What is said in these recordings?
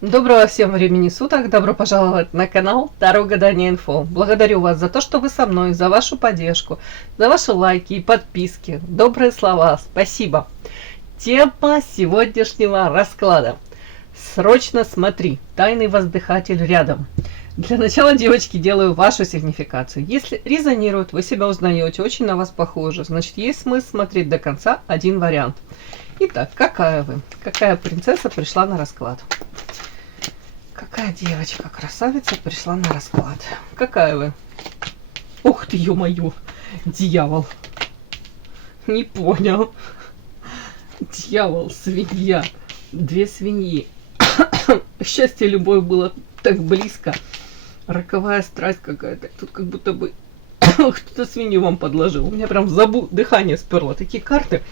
Доброго всем времени суток, добро пожаловать на канал Таро Гадание Инфо. Благодарю вас за то, что вы со мной, за вашу поддержку, за ваши лайки и подписки, добрые слова, спасибо. Тема сегодняшнего расклада. Срочно смотри, тайный воздыхатель рядом. Для начала, девочки, делаю вашу сигнификацию. Если резонирует, вы себя узнаете, очень на вас похоже, значит есть смысл смотреть до конца один вариант. Итак, какая вы? Какая принцесса пришла на расклад? Какая девочка, красавица, пришла на расклад? Какая вы? Ух ты, ё-моё, дьявол. Не понял. Дьявол, свинья. Две свиньи. Счастье, любовь было так близко. Роковая страсть какая-то. Тут как будто бы кто-то свинью вам подложил. У меня прям дыхание сперло. Такие карты.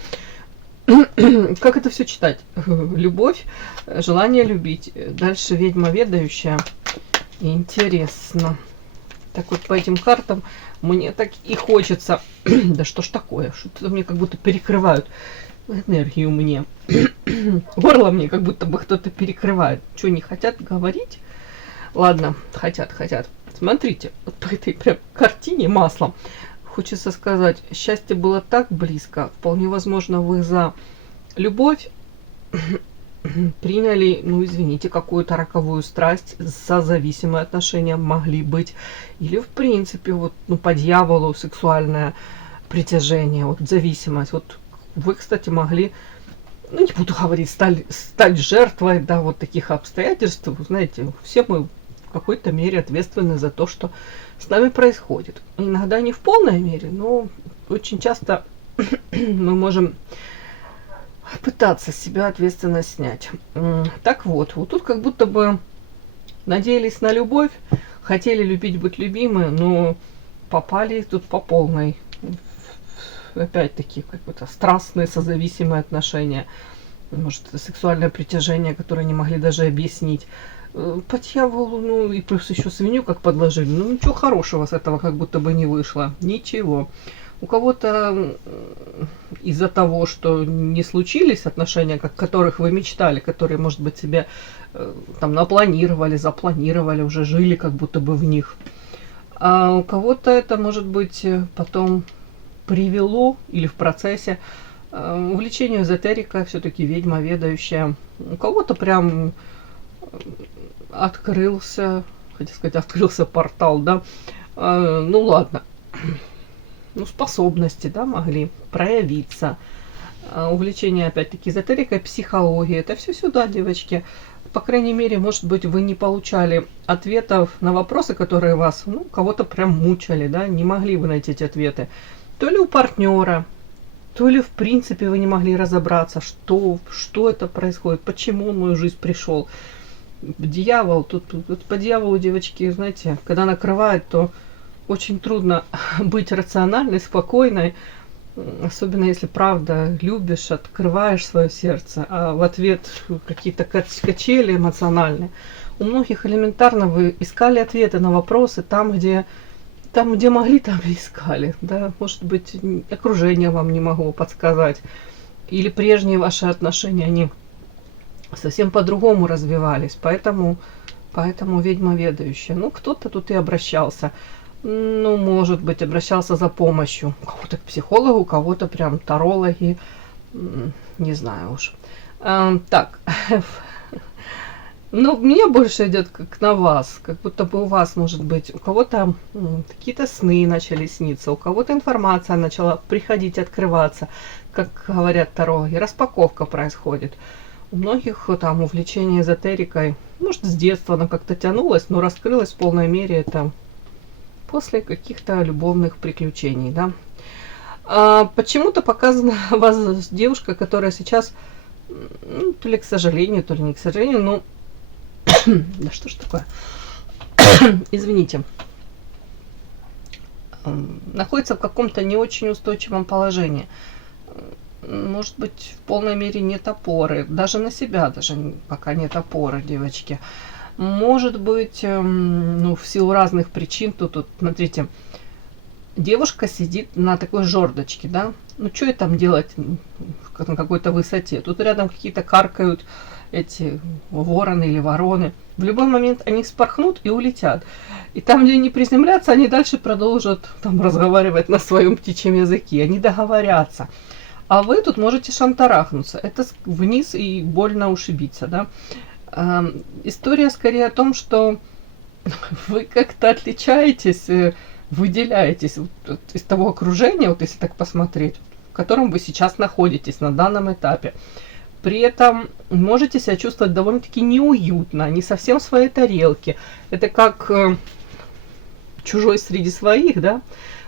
Как это все читать? Любовь, желание любить. Дальше ведьма ведающая. Интересно. Так вот по этим картам мне так и хочется. Да что ж такое? Что-то мне как будто перекрывают энергию мне. Горло мне как будто бы кто-то перекрывает. Что, не хотят говорить? Ладно, хотят. Смотрите, вот по этой прям картине маслом. Хочется сказать, счастье было так близко. Вполне возможно, вы за любовь приняли, ну извините, какую-то роковую страсть, за зависимые отношения могли быть. Или в принципе, вот, ну по дьяволу сексуальное притяжение, вот зависимость. Вот вы, кстати, могли, ну не буду говорить, стать жертвой, да, вот таких обстоятельств. Вы знаете, все мы в какой-то мере ответственны за то, что с нами происходит. Иногда не в полной мере, но очень часто мы можем пытаться с себя ответственность снять. Так вот, вот тут как будто бы надеялись на любовь, хотели любить, быть любимы, но попали тут по полной. Опять-таки, какие-то страстные, созависимые отношения. Может, это сексуальное притяжение, которое не могли даже объяснить. По дьяволу, ну и плюс еще свинью как подложили. Ну ничего хорошего с этого как будто бы не вышло. Ничего. У кого-то из-за того, что не случились отношения, как которых вы мечтали, которые, может быть, себе там напланировали, запланировали, уже жили как будто бы в них. А у кого-то это, может быть, потом привело или в процессе увлечению эзотерикой, все-таки ведьма ведающая. У кого-то прям открылся, хотел сказать, открылся портал, да, ну ладно, ну способности, да, могли проявиться, увлечение, опять-таки, эзотерикой, психологией, это все сюда, девочки. По крайней мере, может быть, вы не получали ответов на вопросы, которые вас, ну, кого-то прям мучали, да, не могли вы найти эти ответы, то ли у партнера, то ли, в принципе, вы не могли разобраться, что это происходит, почему он в мою жизнь пришел. Дьявол, тут по дьяволу, девочки, знаете, когда накрывает, то очень трудно быть рациональной, спокойной, особенно если правда любишь, открываешь свое сердце, а в ответ какие-то качели эмоциональные. У многих элементарно вы искали ответы на вопросы там, где могли, там и искали, да, может быть, окружение вам не могло подсказать, или прежние ваши отношения, они совсем по-другому развивались, поэтому ведьма ведающая. Ну, кто-то тут и обращался, ну, может быть, обращался за помощью. У кого-то к психологу, у кого-то прям тарологи, не знаю уж. Так, ну, мне больше идет как на вас, как будто бы у вас, может быть, у кого-то какие-то сны начали сниться, у кого-то информация начала приходить, открываться, как говорят тарологи, распаковка происходит. У многих там увлечение эзотерикой, может, с детства оно как-то тянулось, но раскрылось в полной мере это после каких-то любовных приключений, да. Почему-то показана вас девушка, которая сейчас, ну, то ли к сожалению, то ли не к сожалению, но да что ж такое, извините, находится в каком-то не очень устойчивом положении. Может быть, в полной мере нет опоры, даже на себя даже пока нет опоры, девочки. Может быть, ну, в силу разных причин, тут, смотрите, девушка сидит на такой жердочке, да, Ну, что там делать на какой-то высоте? Тут рядом какие-то каркают эти вороны или вороны. В любой момент они спорхнут и улетят. И там, где они приземлятся, они дальше продолжат там разговаривать на своем птичьем языке. Они договорятся. А вы тут можете шантарахнуться. Это вниз и больно ушибиться, да? История скорее о том, что вы как-то отличаетесь, выделяетесь вот из того окружения, вот если так посмотреть, в котором вы сейчас находитесь на данном этапе. При этом можете себя чувствовать довольно-таки неуютно, не совсем в своей тарелке. Это как чужой среди своих, да?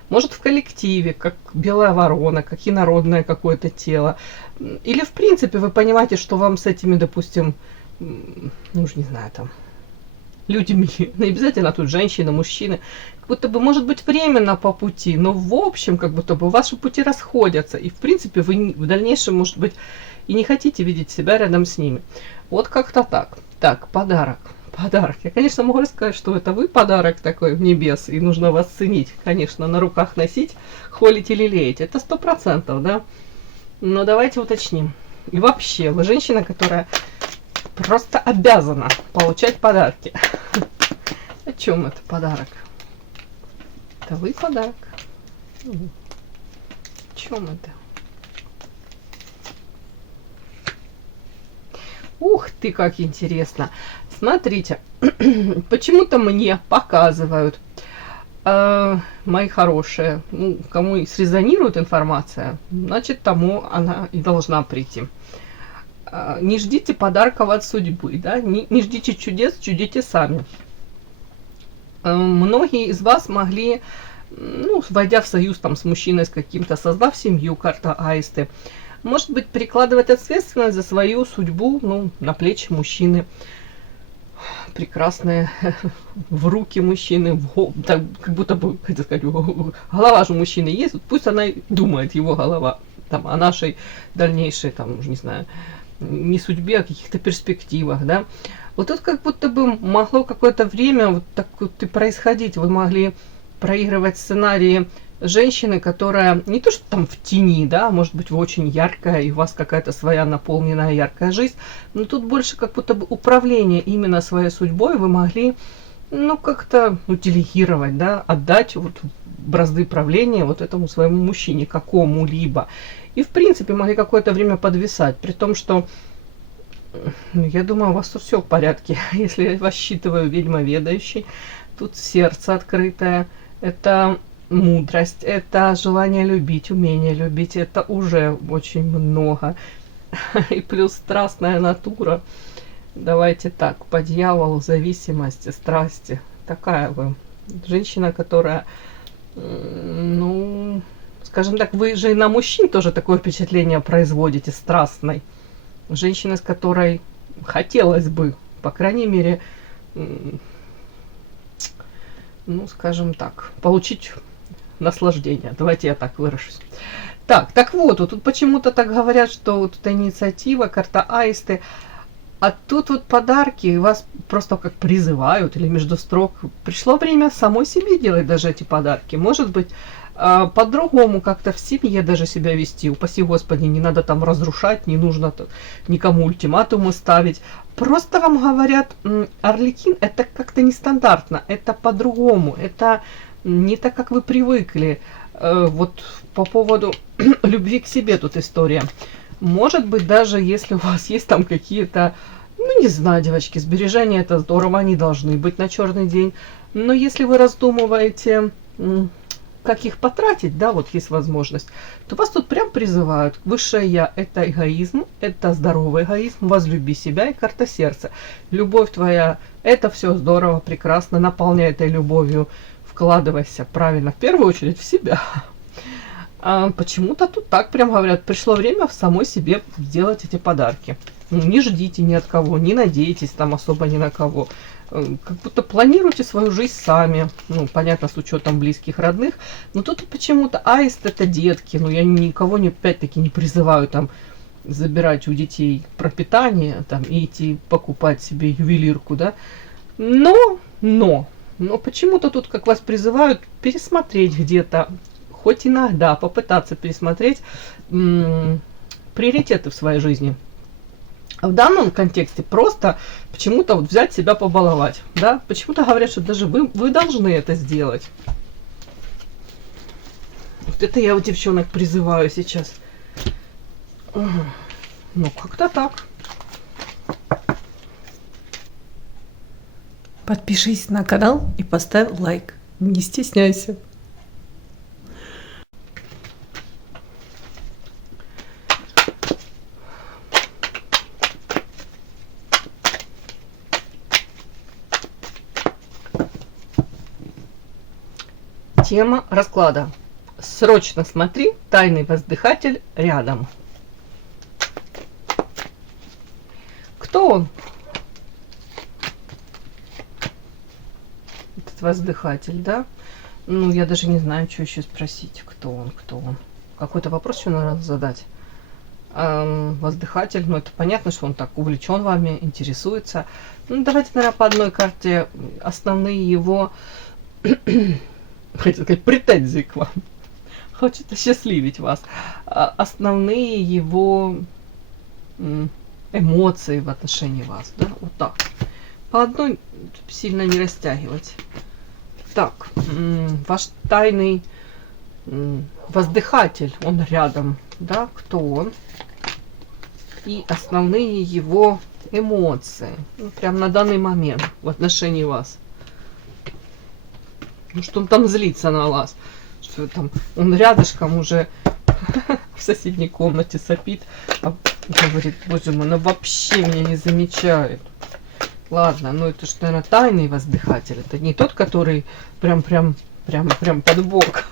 Может, в коллективе, как белая ворона, как инородное какое-то тело. Или, в принципе, вы понимаете, что вам с этими, допустим, ну уж не знаю, там, людьми, не обязательно тут женщины, мужчины, как будто бы, может быть, временно по пути, но в общем, как будто бы ваши пути расходятся. И, в принципе, вы в дальнейшем, может быть, и не хотите видеть себя рядом с ними. Вот как-то так. Так, подарок. Подарок. Я, конечно, могу рассказать, что это вы подарок такой в небес, и нужно вас ценить, конечно, на руках носить, холить или леять. Это 100%, да? Но давайте уточним. И вообще, вы женщина, которая просто обязана получать подарки. О чем это подарок? Это вы подарок. О чем это? Ух ты, как интересно. Смотрите, почему-то мне показывают, мои хорошие, ну, кому срезонирует информация, значит, тому она и должна прийти. Не ждите подарков от судьбы, да? Не ждите чудес, чудите сами. Многие из вас могли, ну, войдя в союз там, с мужчиной, с каким-то, создав семью, карта Аисты, может быть, перекладывать ответственность за свою судьбу, ну, на плечи мужчины. Прекрасные в руки мужчины, так, как будто бы, хотел сказать, голова же у мужчины есть, вот пусть она и думает, его голова, там, о нашей дальнейшей, там, уже не знаю, не судьбе, а каких-то перспективах, да. Вот тут как будто бы могло какое-то время вот так вот и происходить, вы могли проигрывать сценарии женщины, которая не то что там в тени, да, может быть, вы очень яркая, и у вас какая-то своя наполненная яркая жизнь, но тут больше как будто бы управление именно своей судьбой вы могли, ну, как-то, ну, делегировать, да, отдать вот бразды правления вот этому своему мужчине, какому-либо. И, в принципе, могли какое-то время подвисать, при том, что, ну, я думаю, у вас тут все в порядке. Если я вас считываю ведьмоведающий, тут сердце открытое, это мудрость, это желание любить, умение любить, это уже очень много. И плюс страстная натура. Давайте так, по дьяволу, зависимости, страсти. Такая вы женщина, которая, ну, скажем так, вы же и на мужчин тоже такое впечатление производите страстной. Женщина, с которой хотелось бы, по крайней мере, ну, скажем так, получить наслаждение. Давайте я так выражусь. Так вот, тут почему-то так говорят, что вот эта инициатива, карта Аисты, а тут вот подарки вас просто как призывают, или между строк. Пришло время самой себе делать даже эти подарки. Может быть, по-другому как-то в семье даже себя вести. Упаси Господи, не надо там разрушать, не нужно никому ультиматумы ставить. Просто вам говорят, Арлекин, это как-то нестандартно, это по-другому, это не так, как вы привыкли. Вот по поводу любви к себе тут история. Может быть, даже если у вас есть там какие-то, ну, не знаю, девочки, сбережения, это здорово, они должны быть на черный день. Но если вы раздумываете, как их потратить, да, вот есть возможность, то вас тут прям призывают. Высшее Я – это эгоизм, это здоровый эгоизм, возлюби себя и карта сердца. Любовь твоя – это все здорово, прекрасно, наполняй этой любовью, вкладывайся правильно, в первую очередь в себя. А почему-то тут так прям говорят, пришло время в самой себе сделать эти подарки. Ну, не ждите ни от кого, не надейтесь там особо ни на кого. Как будто планируйте свою жизнь сами. Ну, понятно, с учетом близких, родных. Но тут почему-то Аист это детки. Ну, я никого опять-таки не призываю там забирать у детей пропитание там, и идти покупать себе ювелирку, да. Но почему-то тут как вас призывают пересмотреть где-то хоть иногда попытаться пересмотреть приоритеты в своей жизни. В данном контексте просто почему-то вот взять себя побаловать, да, почему-то говорят, что даже вы должны это сделать. Вот это я у девчонок призываю сейчас. Ну, как-то так. Подпишись на канал и поставь лайк. Не стесняйся. Тема расклада. Срочно смотри, тайный воздыхатель рядом. Кто он? Этот воздыхатель, да? Ну, я даже не знаю, что еще спросить. Кто он, кто он. Какой-то вопрос еще надо задать. Воздыхатель, ну, это понятно, что он так увлечен вами, интересуется. Ну, давайте, наверное, по одной карте основные его, хотел сказать, претензии к вам. Хочет осчастливить вас. Основные его эмоции в отношении вас, да, вот так. По одной сильно не растягивать. Так, ваш тайный воздыхатель, он рядом, да, кто он? И основные его эмоции, ну, прям на данный момент в отношении вас. Ну, что он там злится на вас, что там он рядышком уже в соседней комнате сопит, а говорит, боже мой, она вообще меня не замечает. Ладно, ну это что, наверное, тайный воздыхатель. Это не тот, который прям под бок.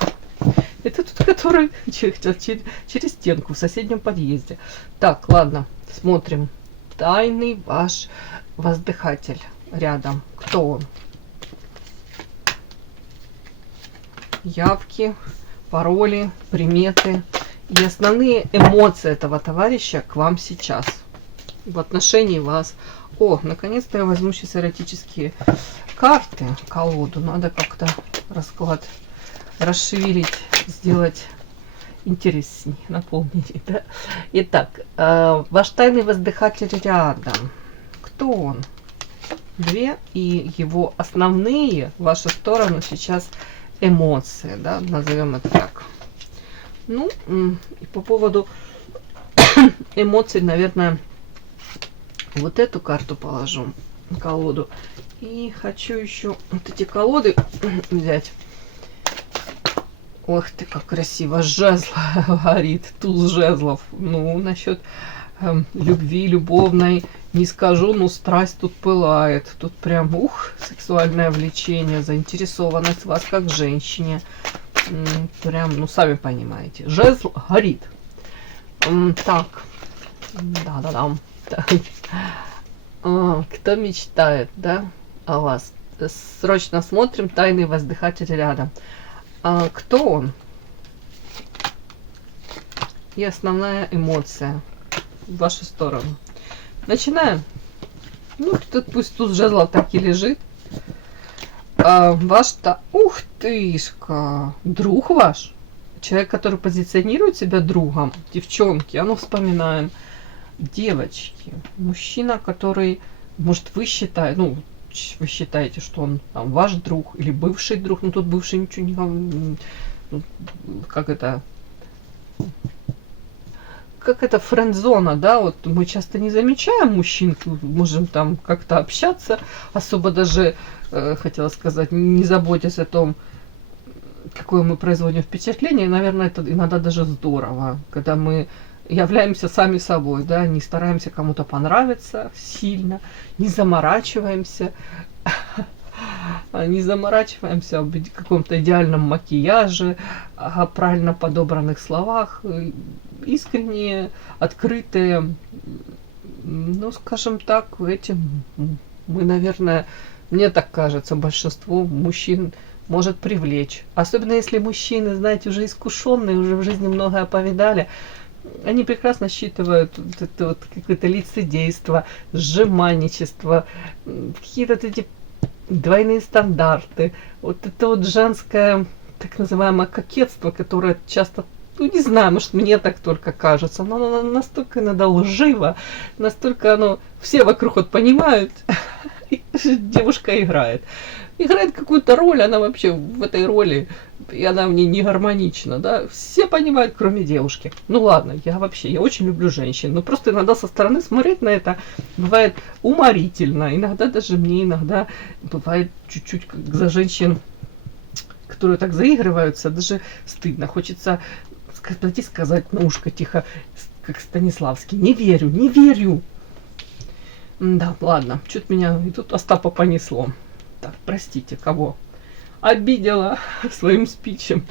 Это тот, который через стенку в соседнем подъезде. Так, ладно, смотрим. Тайный ваш воздыхатель рядом. Кто он? Явки, пароли, приметы и основные эмоции этого товарища к вам сейчас. В отношении вас. О, наконец-то я возьму сейчас эротические карты, колоду. Надо как-то расклад расшевелить, сделать интереснее, наполнить. Да? Итак, ваш тайный воздыхатель рядом. Кто он? Две, и его основные в вашу сторону сейчас эмоции, да, назовем это так. Ну, и по поводу эмоций, наверное, вот эту карту положу, колоду. И хочу еще вот эти колоды взять. Ох ты, как красиво. Жезл горит, туз жезлов. Ну, насчет любви любовной не скажу, но страсть тут пылает. Тут прям, сексуальное влечение, заинтересованность в вас как женщине. Прям, ну, сами понимаете. Жезл горит. Так. Да-да-да. Кто мечтает, да, о вас? Срочно смотрим. Тайный воздыхатель рядом. Кто он? И основная эмоция в вашу сторону. Начинаем. Ну, тут пусть тут жезлов так и лежит. Ваш-то... Ух тышка! Друг ваш? Человек, который позиционирует себя другом. Девчонки, а ну вспоминаем. Девочки. Мужчина, который... Может, вы считаете... Ну, вы считаете, что он там, ваш друг или бывший друг. Ну, тут бывший ничего не... Ну, как это... Как это френд-зона, да, вот мы часто не замечаем мужчин, можем там как-то общаться, особо даже, хотела сказать, не заботясь о том, какое мы производим впечатление. Наверное, это иногда даже здорово, когда мы являемся сами собой, да, не стараемся кому-то понравиться сильно, не заморачиваемся, не заморачиваемся об каком-то идеальном макияже, о правильно подобранных словах, искренние, открытые, ну, скажем так, этим мы, наверное, мне так кажется, большинство мужчин может привлечь. Особенно если мужчины, знаете, уже искушенные, уже в жизни многое повидали, они прекрасно считывают вот это вот какое-то лицедейство, сжиманничество, какие-то эти двойные стандарты, вот это вот женское так называемое кокетство, которое часто, ну не знаю, может мне так только кажется, но оно настолько иногда лживо, настолько оно, все вокруг вот понимают, и девушка играет. Играет какую-то роль, она вообще в этой роли, и она в ней не гармонична, да, все понимают, кроме девушки. Ну ладно, я очень люблю женщин, но просто иногда со стороны смотреть на это бывает уморительно, иногда даже мне бывает чуть-чуть как за женщин, которые так заигрываются, даже стыдно, хочется подойти сказать на ушко тихо, как Станиславский, не верю, не верю. Да, ладно, что-то меня и тут Остапа понесло. Так, простите, кого? Обидела своим спичем.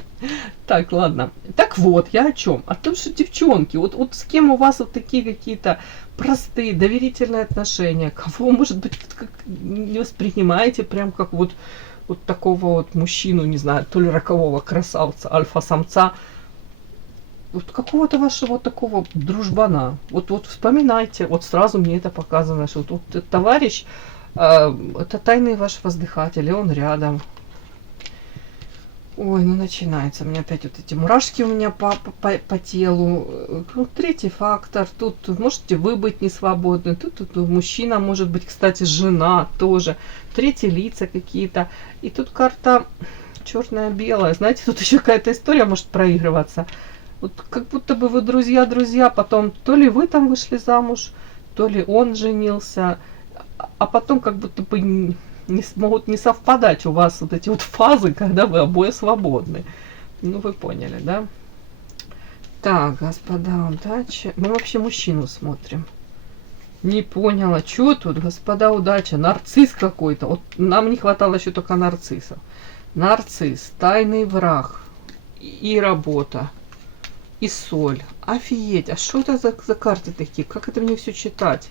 Так, ладно. Так вот, я о чем? О том, что девчонки, вот с кем у вас вот такие какие-то простые, доверительные отношения, кого, может быть, как не воспринимаете прям как вот такого вот мужчину, не знаю, то ли рокового красавца, альфа-самца, вот какого-то вашего вот такого дружбана. Вот вспоминайте, вот сразу мне это показано, что вот этот товарищ, это тайный ваш воздыхатель, и он рядом. Ой, ну начинается. У меня опять вот эти мурашки у меня по телу. Третий фактор. Тут можете вы быть не свободны. Тут мужчина может быть, кстати, жена тоже. Третьи лица какие-то. И тут карта черная-белая. Знаете, тут еще какая-то история может проигрываться. Вот как будто бы вы друзья, потом то ли вы там вышли замуж, то ли он женился. А потом как будто бы не смогут не совпадать у вас вот эти вот фазы, когда вы обои свободны. Ну, вы поняли, да? Так, господа, удача. Мы вообще мужчину смотрим. Не поняла, что тут, господа, удача? Нарцисс какой-то. Вот нам не хватало еще только нарциссов. Нарцисс, тайный враг и работа. И соль. Офигеть, а что это за карты такие? Как это мне все читать?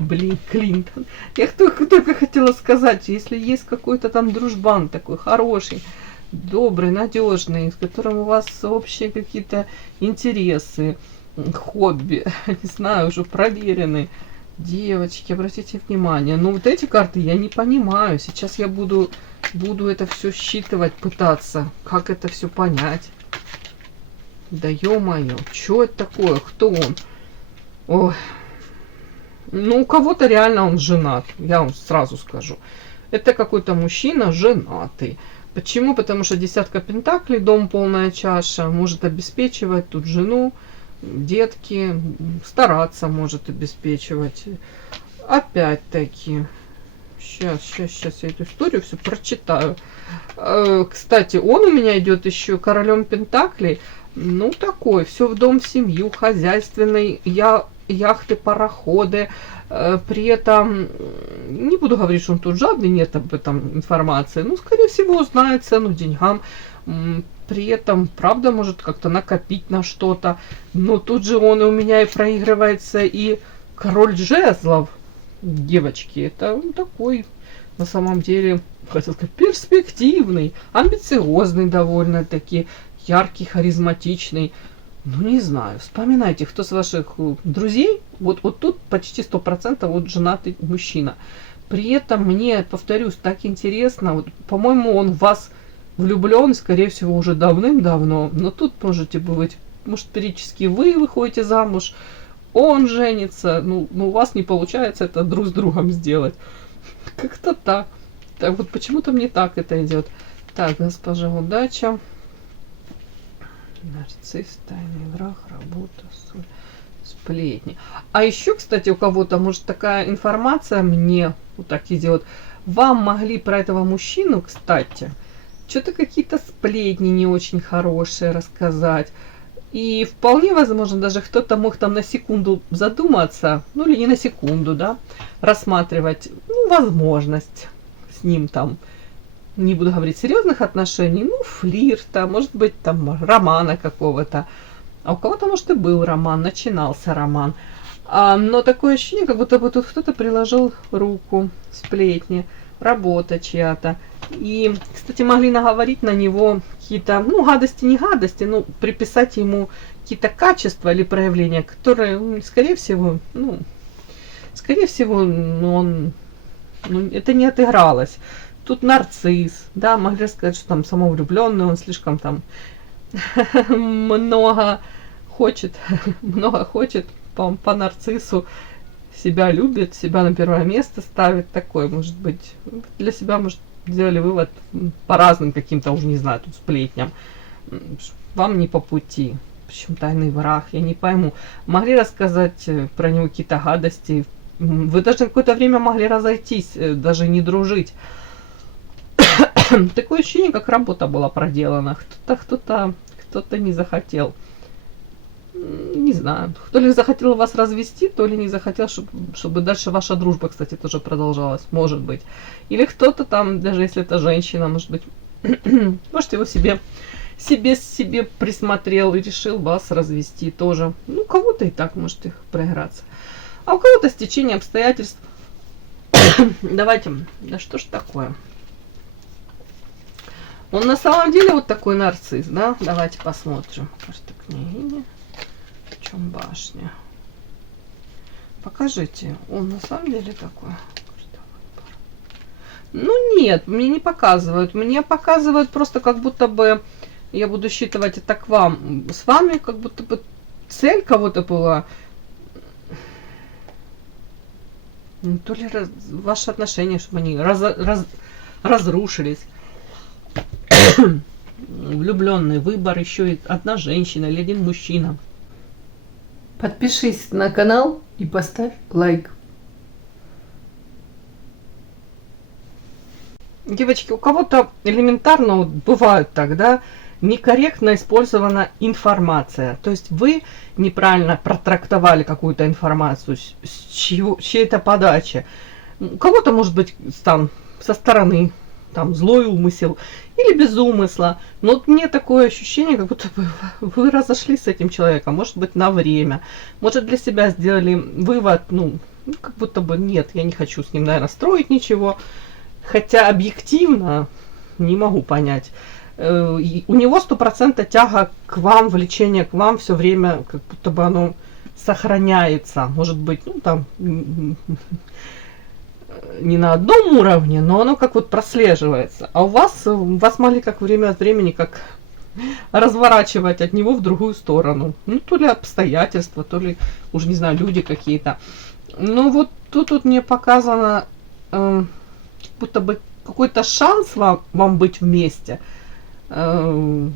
Блин, Клинтон. Я только хотела сказать, если есть какой-то там дружбан такой хороший, добрый, надежный, с которым у вас общие какие-то интересы, хобби, не знаю, уже проверенные. Девочки, обратите внимание. Ну, вот эти карты я не понимаю. Сейчас я буду это все считывать, пытаться. Как это все понять? Да ё-моё, что это такое? Кто он? Ой. Ну, у кого-то реально он женат, я вам сразу скажу. Это какой-то мужчина женатый. Почему? Потому что десятка пентаклей, дом полная чаша, может обеспечивать тут жену, детки, стараться может обеспечивать. Опять-таки, сейчас я эту историю все прочитаю. Кстати, он у меня идет еще королем пентаклей. Ну, такой, все в дом, в семью, хозяйственный, яхты, пароходы. При этом, не буду говорить, что он тут жадный, нет об этом информации, но, скорее всего, знает цену деньгам. При этом, правда, может как-то накопить на что-то. Но тут же он у меня и проигрывается, и король жезлов. Девочки, это он такой, на самом деле, хотел сказать, перспективный, амбициозный довольно-таки, яркий, харизматичный. Ну, не знаю, вспоминайте, кто с ваших друзей, вот тут почти 100% вот женатый мужчина. При этом мне, повторюсь, так интересно, вот, по-моему, он в вас влюблен, скорее всего, уже давным-давно, но тут можете быть, может, периодически вы выходите замуж, он женится, ну у вас не получается это друг с другом сделать. Как-то так. Так вот почему-то мне так это идет. Так, госпожа удача. Нарцисс, тайный враг, работа, соль, сплетни. А еще, кстати, у кого-то, может, такая информация мне вот так идет. Вам могли про этого мужчину, кстати, что-то какие-то сплетни не очень хорошие рассказать. И вполне возможно, даже кто-то мог там на секунду задуматься, ну или не на секунду, да, рассматривать, ну, возможность с ним там, не буду говорить серьезных отношений, ну, флирта, может быть, там, романа какого-то. А у кого-то, может, и был роман, начинался роман. Но такое ощущение, как будто бы тут кто-то приложил руку, сплетни, работа чья-то. И, кстати, могли наговорить на него какие-то, ну, гадости, не гадости, ну, приписать ему какие-то качества или проявления, которые, скорее всего, он, ну, это не отыгралось. тут нарцисс, да, могли сказать, что там самовлюбленный, он слишком там много хочет, много хочет по нарциссу, себя любит, себя на первое место ставит, такой, может быть, для себя, может, сделали вывод по разным каким-то, уже не знаю, тут сплетням, вам не по пути. Причем тайный враг, я не пойму. Могли рассказать про него какие-то гадости. Вы даже какое-то время могли разойтись, даже не дружить. Такое ощущение, как работа была проделана. Кто-то не захотел. Не знаю. То ли захотел вас развести, то ли не захотел, чтобы дальше ваша дружба, кстати, тоже продолжалась. Может быть. Или кто-то там, даже если это женщина, может быть, может его себе присмотрел и решил вас развести тоже. Ну, кого-то и так может их проиграться. А у кого-то стечение обстоятельств. Давайте, да что ж такое? Он на самом деле вот такой нарцисс, да? Давайте посмотрим. Карта княгини. В чем башня? Покажите. Он на самом деле такой. Ну нет, мне не показывают. Мне показывают просто как будто бы я буду считывать это к вам. С вами как будто бы цель кого-то была. То ли ваши отношения, чтобы они разрушились. Влюбленный выбор, еще и одна женщина или один мужчина. Подпишись на канал и поставь лайк. Девочки, у кого-то элементарно вот бывает так, да, некорректно использована информация. То есть вы неправильно протрактовали какую-то информацию с чьей-то подачи. У кого-то может быть там со стороны там злой умысел или без умысла. Но вот мне такое ощущение, как будто бы вы разошлись с этим человеком, может быть, на время. Может, для себя сделали вывод, ну как будто бы нет, я не хочу с ним, наверное, строить ничего. Хотя объективно не могу понять. У него 100% тяга к вам, влечение к вам все время, как будто бы оно сохраняется. Может быть, ну там не на одном уровне, но оно как вот прослеживается. А у вас могли как время от времени как разворачивать от него в другую сторону. Ну, то ли обстоятельства, то ли, уже не знаю, люди какие-то. Ну, вот тут мне показано, будто бы какой-то шанс вам быть вместе. Он,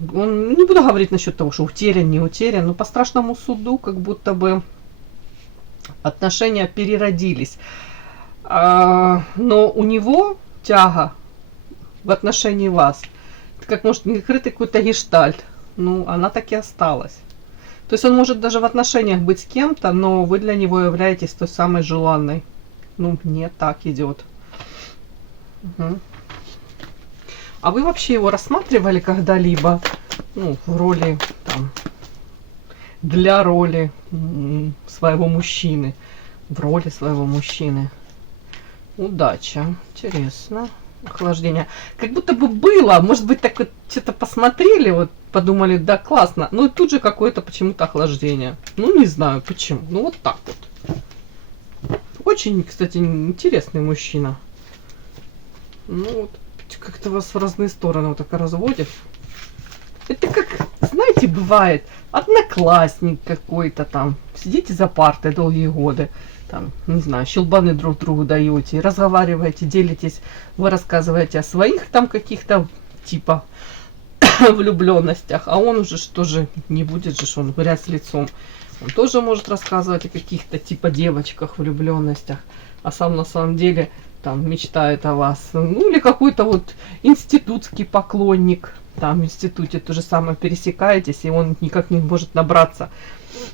не буду говорить насчет того, что утерян, не утерян, но по страшному суду как будто бы отношения переродились. Но у него тяга в отношении вас, как может некрытый какой-то гештальт, ну, она так и осталась. То есть он может даже в отношениях быть с кем-то, но вы для него являетесь той самой желанной. Ну, мне так идет. Угу. А вы вообще его рассматривали когда-либо, ну, в роли, там, для роли своего мужчины, в роли своего мужчины? Удача, интересно, охлаждение. Как будто бы было, может быть, так вот что-то посмотрели, вот подумали, да, классно, ну и тут же какое-то почему-то охлаждение. Ну, не знаю почему, ну вот так вот. Очень, кстати, интересный мужчина. Ну вот. Как-то вас в разные стороны вот так разводит. Это как, знаете, бывает, одноклассник какой-то там, сидите за партой долгие годы, там, не знаю, щелбаны друг другу даете, разговариваете, делитесь, вы рассказываете о своих там каких-то типа влюбленностях, а он уже что же не будет же, он грязь лицом. Он тоже может рассказывать о каких-то типа девочках, влюбленностях, а сам на самом деле там мечтает о вас. Ну или какой-то вот институтский поклонник. Там в институте то же самое пересекаетесь, и он никак не может набраться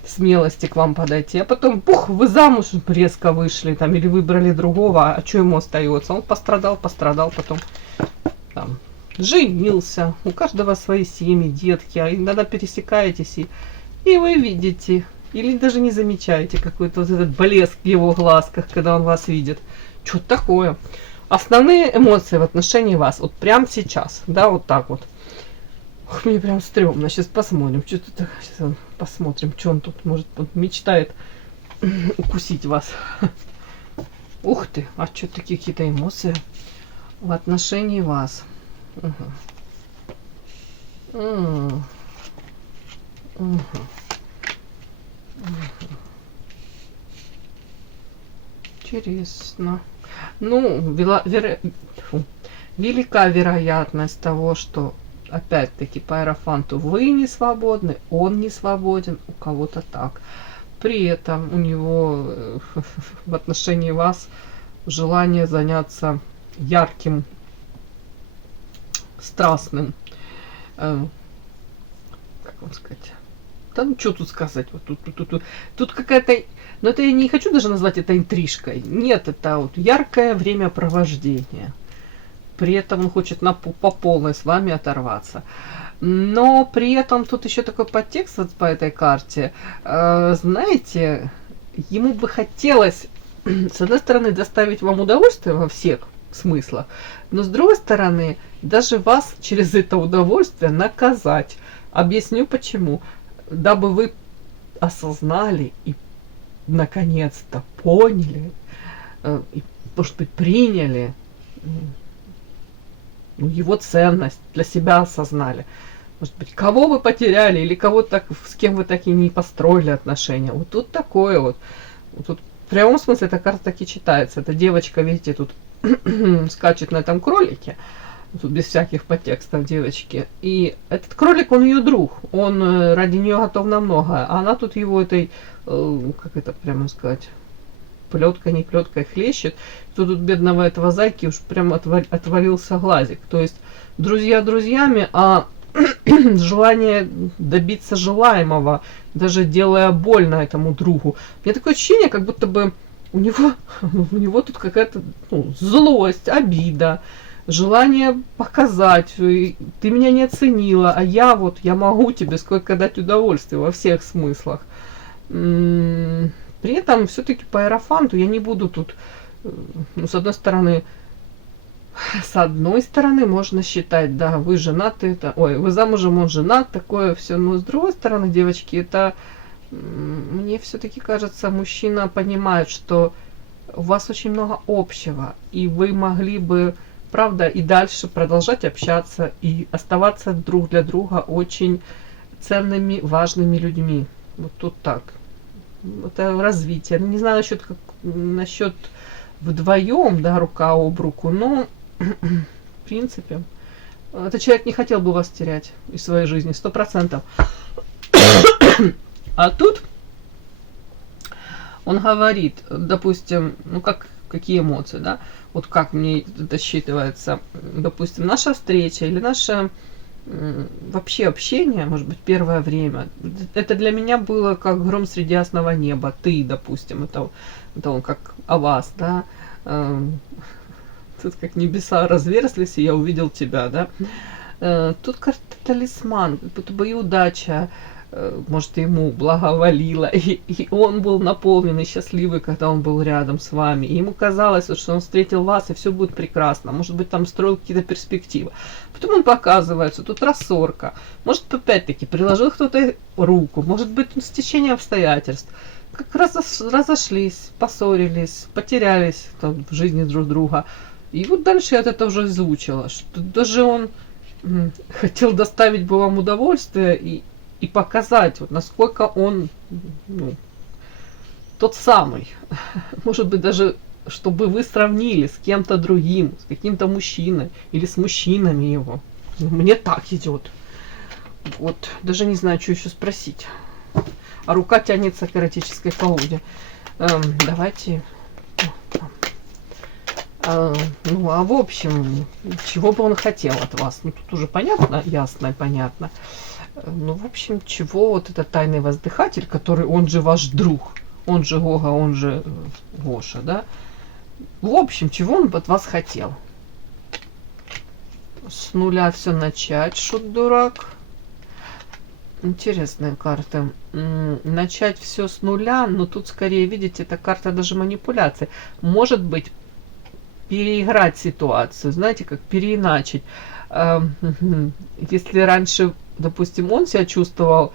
смелости к вам подойти. А потом, пух, вы замуж резко вышли, там, или выбрали другого, а что ему остается? Он пострадал, потом там, женился. У каждого свои семьи, детки, а иногда пересекаетесь, и вы видите, или даже не замечаете какой-то вот этот блеск в его глазках, когда он вас видит. Что такое? Основные эмоции в отношении вас, вот прямо сейчас, да, вот так вот. Ох, мне прям стрёмно. Сейчас посмотрим, что тут. Сейчас посмотрим, что он тут может мечтает укусить вас. Ух ты, а что такие какие-то эмоции? в отношении вас. Угу. Угу. Интересно. Ну, велика вероятность того, что опять-таки по иерофанту вы не свободны, он не свободен, у кого-то так. При этом у него в отношении вас желание заняться ярким, страстным, как вам сказать, да ну что тут сказать, вот тут какая-то, но это я не хочу даже назвать это интрижкой, нет, это вот яркое времяпровождение. При этом он хочет по полной с вами оторваться. Но при этом тут еще такой подтекст вот по этой карте. Знаете, ему бы хотелось, с одной стороны, доставить вам удовольствие во всех смыслах, но с другой стороны, даже вас через это удовольствие наказать. Объясню почему. Дабы вы осознали и наконец-то поняли, и, может быть, приняли его ценность, для себя осознали. Может быть, кого вы потеряли, или кого так, с кем вы так и не построили отношения. Вот тут такое вот. Тут в прямом смысле эта карта так и читается. Эта девочка, видите, тут скачет на этом кролике. Тут без всяких подтекстов девочки. И этот кролик, он ее друг. Он ради нее готов на многое. А она тут его этой, как это прямо сказать, плеткой, не плеткой хлещет. Тут бедного этого зайки уж прям отвалился глазик. То есть друзья друзьями, а желание добиться желаемого, даже делая больно этому другу. У меня такое ощущение, как будто бы у него тут какая-то злость, обида, желание показать, ты меня не оценила, а я могу тебе сколько дать удовольствия во всех смыслах. При этом все-таки по иерофанту я не буду тут, с одной стороны можно считать, да, вы женаты, вы замужем, он женат, такое все, но с другой стороны, девочки, это, мне все-таки кажется, мужчина понимает, что у вас очень много общего, и вы могли бы, правда, и дальше продолжать общаться и оставаться друг для друга очень ценными, важными людьми. Вот тут так. Это развитие. Не знаю насчет вдвоем, да, рука об руку, но в принципе этот человек не хотел бы вас терять из своей жизни 100%. А тут он говорит, допустим, какие эмоции, да, вот как мне это считывается, допустим, наша встреча или наше вообще общение, может быть, первое время, это для меня было как гром среди ясного неба. Ты, допустим, это он как о вас, да, тут как небеса разверзлись, и я увидел тебя, да. Тут карта талисман, как будто бы и удача, может, ему благоволила, и он был наполненный, счастливый, когда он был рядом с вами. И ему казалось, что он встретил вас, и все будет прекрасно. Может быть, там строил какие-то перспективы. Потом он показывает, что тут рассорка. Может, опять-таки, приложил кто-то руку. Может быть, стечение обстоятельств. Как разошлись, поссорились, потерялись в жизни друг друга. И вот дальше я это уже озвучила, что даже он хотел доставить бы вам удовольствие и показать, насколько он тот самый. Может быть, даже чтобы вы сравнили с кем-то другим, с каким-то мужчиной или с мужчинами его. Мне так идет. Вот, даже не знаю, что еще спросить. А рука тянется к эротической колоде. Давайте. В общем, чего бы он хотел от вас? Тут уже понятно, ясно и понятно. В общем, чего вот этот тайный воздыхатель, который, он же ваш друг, он же Гога, он же Гоша, да? В общем, чего он от вас хотел? С нуля все начать, шут-дурак. Интересная карта. Начать все с нуля, но тут скорее, видите, это карта даже манипуляции. Может быть, переиграть ситуацию, знаете, как переиначить. Если раньше, допустим, он себя чувствовал,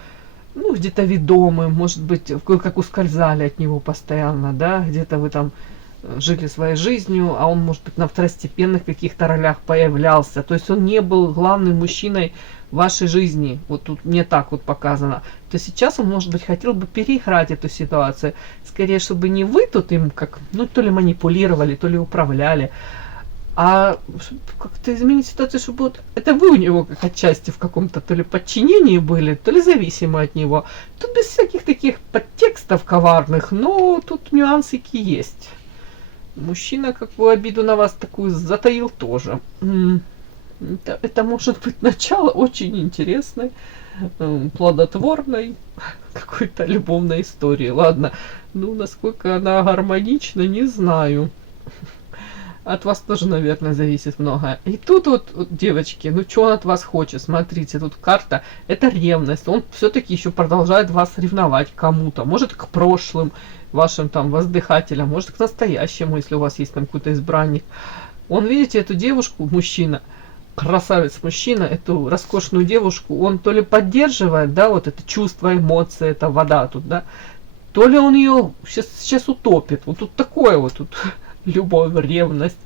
где-то ведомым, может быть, как ускользали от него постоянно, да, где-то вы там жили своей жизнью, а он, может быть, на второстепенных каких-то ролях появлялся. То есть он не был главным мужчиной в вашей жизни. Вот тут мне так вот показано. То сейчас он, может быть, хотел бы переиграть эту ситуацию. Скорее, чтобы не вы тут им как, ну, то ли манипулировали, то ли управляли, а как-то изменить ситуацию, чтобы вот это вы у него как отчасти в каком-то то ли подчинении были, то ли зависимы от него. Тут без всяких таких подтекстов коварных, но тут нюансики есть. Мужчина, как бы, обиду на вас такую затаил тоже. Это может быть начало очень интересной, плодотворной какой-то любовной истории. Ладно, ну насколько она гармонична, не знаю. От вас тоже, наверное, зависит многое. И тут вот, девочки, ну что он от вас хочет? Смотрите, тут карта, это ревность. Он все-таки еще продолжает вас ревновать к кому-то. Может, к прошлым вашим там воздыхателям, может, к настоящему, если у вас есть там какой-то избранник. Он, видите, эту девушку, мужчина, красавец-мужчина, эту роскошную девушку, он то ли поддерживает, да, вот это чувство, эмоции, это вода тут, да, то ли он ее сейчас утопит. Вот тут такое вот тут. Любовь, ревность,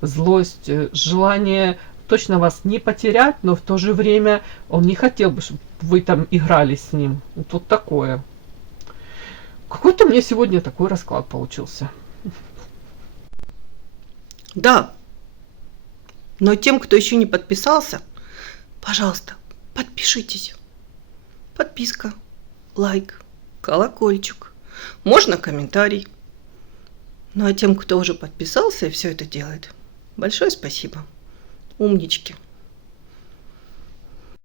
злость, желание точно вас не потерять, но в то же время он не хотел бы, чтобы вы там играли с ним. Вот такое. Какой-то мне сегодня такой расклад получился. Да. Но тем, кто еще не подписался, пожалуйста, подпишитесь. Подписка, лайк, колокольчик. Можно комментарий. Ну а тем, кто уже подписался и все это делает, большое спасибо. Умнички.